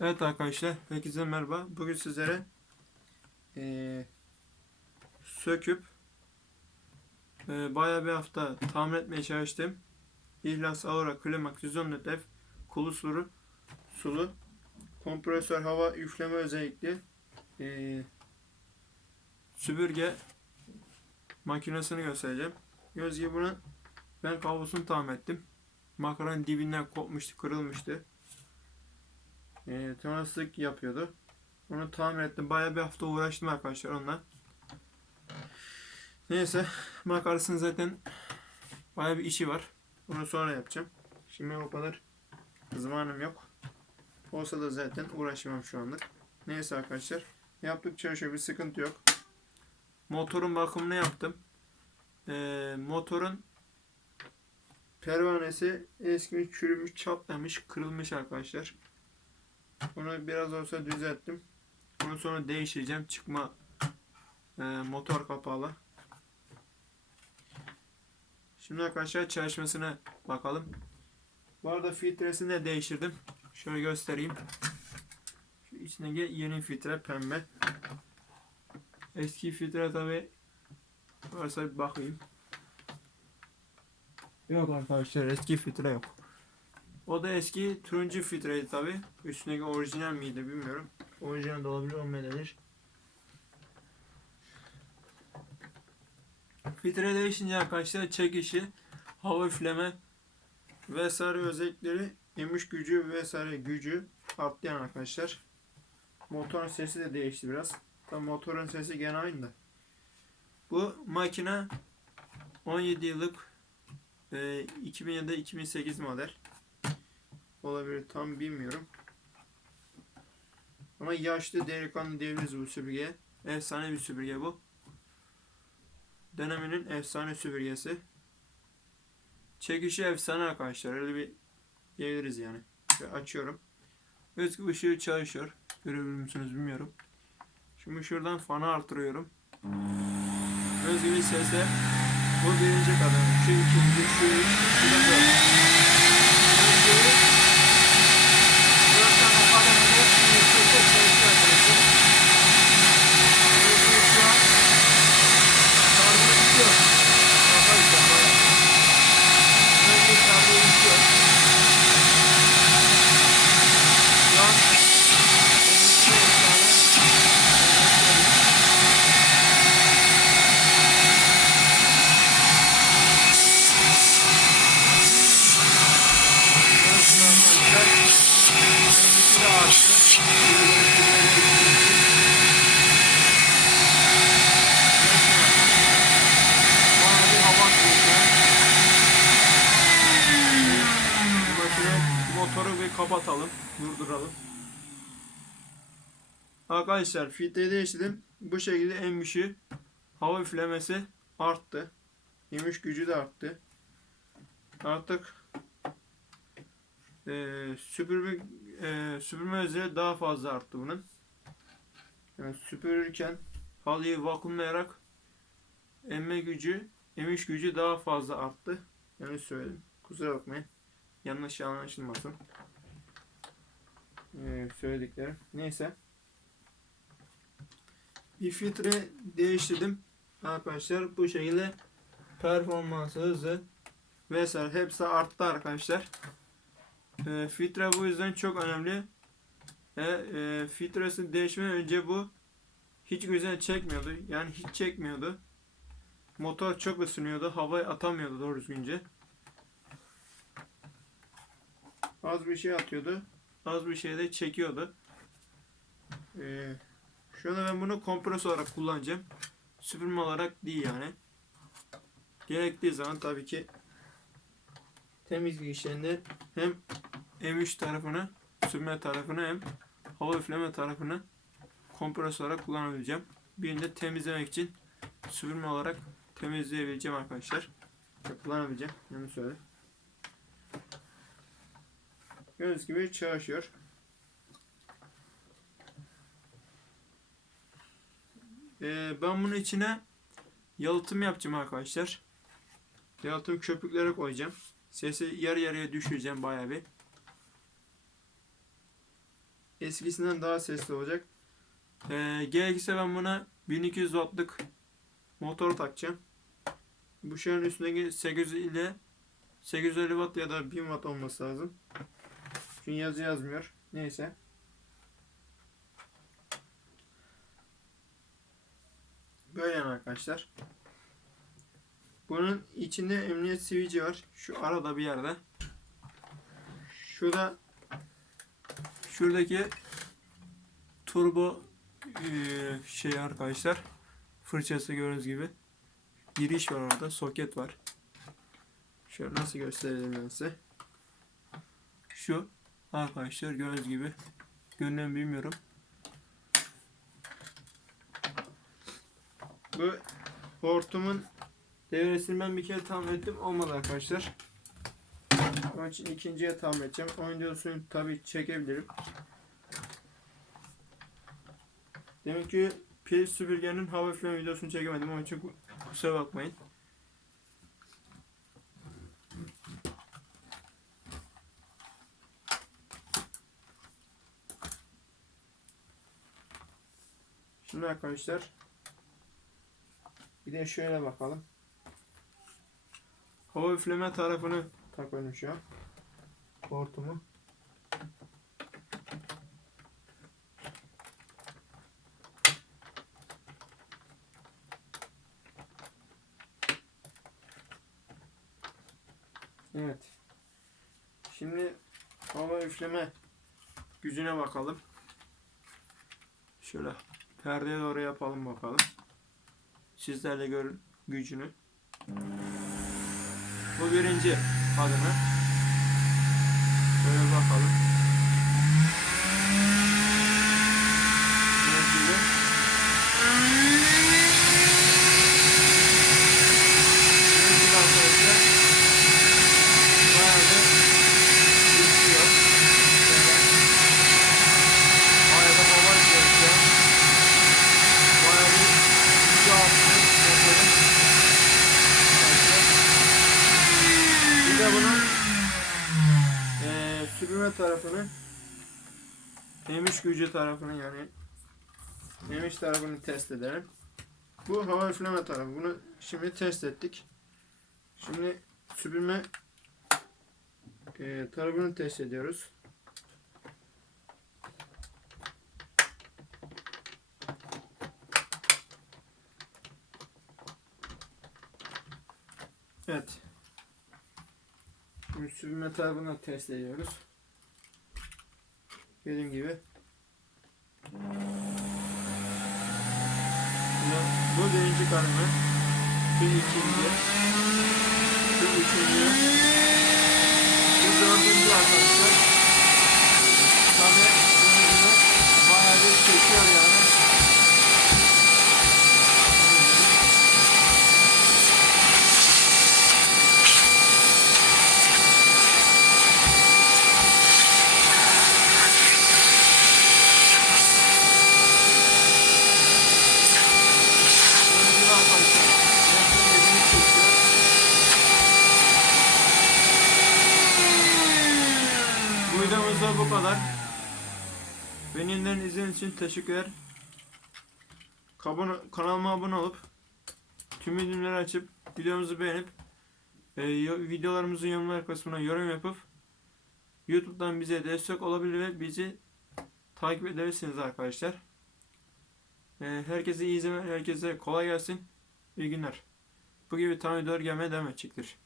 Evet arkadaşlar, herkese merhaba. Bugün sizlere eee, söküp eee bayağı bir hafta tamir etmeye çalıştım. İhlas Aura Klimax 114 F kulu sulu, sulu kompresör hava üfleme özellikli eee, süpürge makinesini göstereceğim. Göz gibi bunu ben kablosunu tamir ettim. Makaranın dibinden kopmuştu, kırılmıştı e, temaslık yapıyordu. Onu tamir ettim. Bayağı bir hafta uğraştım arkadaşlar onunla. Neyse makarasının zaten bayağı bir işi var. Bunu sonra yapacağım. Şimdi o kadar zamanım yok. Olsa da zaten uğraşamam şu anlık. Neyse arkadaşlar. Yaptık çalışıyor bir sıkıntı yok. Motorun bakımını yaptım. Ee, motorun pervanesi eskimiş, çürümüş, çatlamış, kırılmış arkadaşlar. Bunu biraz olsa düzelttim. Bunu sonra değiştireceğim. Çıkma e, motor kapalı. Şimdi arkadaşlar çalışmasına bakalım. Bu arada filtresini de değiştirdim. Şöyle göstereyim. Şu içindeki yeni filtre pembe. Eski filtre tabi varsa bir bakayım. Yok arkadaşlar eski filtre yok. O da eski turuncu filtreydi tabi. Üstündeki orijinal miydi bilmiyorum. Orijinal de olabilir olmayabilir. Filtre değişince arkadaşlar çekişi, hava üfleme vesaire özellikleri, emiş gücü vesaire gücü arttı yani arkadaşlar. Motorun sesi de değişti biraz. Tabi motorun sesi gene aynı da. Bu makine 17 yıllık e, 2007 2008 model olabilir tam bilmiyorum. Ama yaşlı delikanlı diyebiliriz bu süpürgeye. Efsane bir süpürge bu. Denemenin efsane süpürgesi. Çekişi efsane arkadaşlar. Öyle bir diyebiliriz yani. Şöyle açıyorum. Özgü ışığı çalışıyor. Görebilir misiniz bilmiyorum. Şimdi şuradan fanı artırıyorum. Özgü sese bu birinci kadar. Şu ikinci, şu üç, şu dört. Özgü Dört tane kademede yüksekte çalışıyor arkadaşlar. Özgür şu an şarjı bitiyor. Arkadaşlar bayağı. Özgür şarjı bitiyor. Şu an Özgür bir tane motoru bir kapatalım, durduralım. Arkadaşlar filtreyi değiştirdim. Bu şekilde emişi hava üflemesi arttı. Emiş gücü de arttı. Artık e, süpürme, e, süpürme özelliği daha fazla arttı bunun. Yani süpürürken halıyı vakumlayarak emme gücü, emiş gücü daha fazla arttı. Yani söyledim. Kusura bakmayın. Yanlış anlaşılmasın. Ee, söylediklerim. Neyse. Bir filtre değiştirdim. Arkadaşlar bu şekilde performansı, hızı vesaire hepsi arttı arkadaşlar. E, filtre bu yüzden çok önemli. E, e, filtresi değişmeden önce bu hiç güzel çekmiyordu. Yani hiç çekmiyordu. Motor çok ısınıyordu. Havayı atamıyordu doğru düzgünce. Az bir şey atıyordu. Az bir şey de çekiyordu. Ee, şu ben bunu kompresör olarak kullanacağım. Süpürme olarak değil yani. Gerektiği zaman tabii ki temizlik işlerinde hem M3 tarafını, sürme tarafını hem hava üfleme tarafını kompresör olarak kullanabileceğim. Birini temizlemek için süpürme olarak temizleyebileceğim arkadaşlar. Kullanabileceğim. Yani söyle. Gördüğünüz gibi çalışıyor. Ee, ben bunun içine yalıtım yapacağım arkadaşlar. Yalıtım köpükleri koyacağım. Sesi yarı yarıya düşüreceğim bayağı bir. eskisinden daha sesli olacak. Ee, gerekirse ben buna 1200 wattlık motor takacağım. Bu şeyin üstündeki 800 ile 850 watt ya da 1000 watt olması lazım. Çünkü yazı yazmıyor. Neyse. Böyle arkadaşlar. Bunun içinde emniyet switch'i var. Şu arada bir yerde. Şurada şuradaki turbo eee, şey arkadaşlar fırçası gördüğünüz gibi giriş var orada soket var şöyle nasıl gösterelim ben size şu arkadaşlar gördüğünüz gibi görünen bilmiyorum bu hortumun devresini ben bir kere tamir ettim olmadı arkadaşlar onun için ikinciye tamir edeceğim. Videosunu tabi çekebilirim. Demek ki pil süpürgenin hava üfleme videosunu çekemedim. Onun için kusura bakmayın. Arkadaşlar bir de şöyle bakalım. Hava üfleme tarafını takıyorum şu an. Hortumu. Evet. Şimdi hava üfleme gücüne bakalım. Şöyle perdeye doğru yapalım bakalım. Sizler de görün gücünü. Bu birinci adımı. Şöyle bakalım. Evet, güzel. Evet, arkadaşlar. Bayağı da istiyor. Bayağı da hava istiyor. Bayağı bir gücü arttı. Motorun. Bir de bunun eee sürme tarafını emiş gücü tarafını yani emiş tarafını test edelim. Bu hava üfleme tarafı. Bunu şimdi test ettik. Şimdi süpürme eee tarafını test ediyoruz. Evet. Şimdi sürme tarafını test ediyoruz. Dediğim gibi. Bu birinci kademe. Şu ikinci. Şu üçüncü. Bu dördüncü arkadaşlar. Tabi bunu bayağı bir çekiyor yani. Dördüncü arkadaşlar. Resmen elini çekiyor. Bu videomuz da bu kadar. Beni izlediğiniz için teşekkürler. Kabone- kanalıma abone olup tüm bildirimleri açıp videomuzu beğenip e, videolarımızın yorumlar kısmına yorum yapıp YouTube'dan bize destek olabilir ve bizi takip edebilirsiniz arkadaşlar. E, herkese iyi izlemeler, herkese kolay gelsin. İyi günler. Bu gibi tam videolar gelmeye devam edecektir.